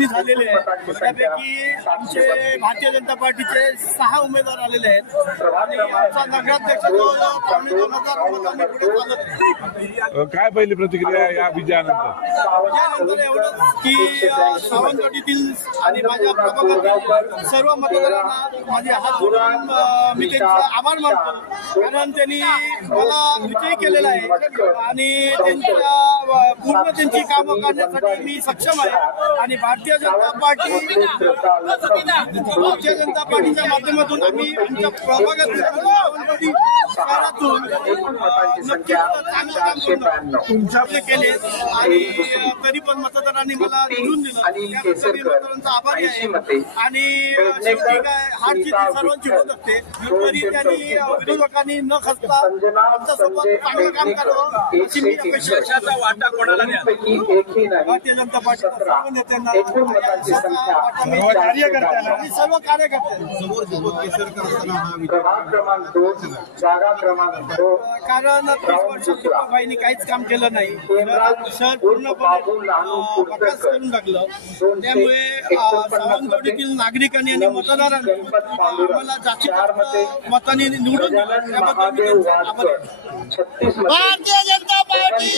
मोजणी झालेली आहे. त्यापैकी आमचे भारतीय जनता पार्टीचे 6 उमेदवार आलेले आहेत आणि आमचा नगराध्यक्ष जो 2,000 मतांनी पुढे चालत आहे. काय पहिली प्रतिक्रिया या विजयानंतर? एवढंच की सावंतवाडीतील आणि माझ्या प्रभागातील सर्व मतदारांना माझे हात जोडून मी त्यांचे आभार मानतो, कारण त्यांनी मला विजयी केलेला आहे आणि पूर्ण त्यांची कामं करण्यासाठी मी सक्षम आहे. आणि भारतीय जनता पार्टीच्या माध्यमातून आम्ही आमच्या प्रभागातील सावंतवाडी शहरातून नक्कीच चांगलं काम तुमच्याकडे केले आणि तरी पण मतदारांनी मला निवडून दिलं, त्याबद्दल मी मतदारांचा आभारी आहे. आणि शेवटी काय हार जीत सर्वांची होत असते, तरी त्यांनी विरोधकांनी न खचता आमच्यासोबत चांगलं काम करावं अशी मी अपेक्षा. वाटा कोणाला द्या? भारतीय जनता पार्टीच्या सर्व नेत्यांना, कार्यकर्त्यांना आणि सर्व कार्यकर्त्यांना. कारण 30 वर्ष दीपकभाईंनी काहीच काम केलं नाही, शहर पूर्णपणे बकास करून टाकलं. त्यामुळे सावंतवाडीतील नागरिकांनी आणि मतदारांनी आम्हाला जास्त मतांनी निवडून दिलं, त्याबद्दल मी त्यांचा आभार आहे. भारतीय जनता पार्टी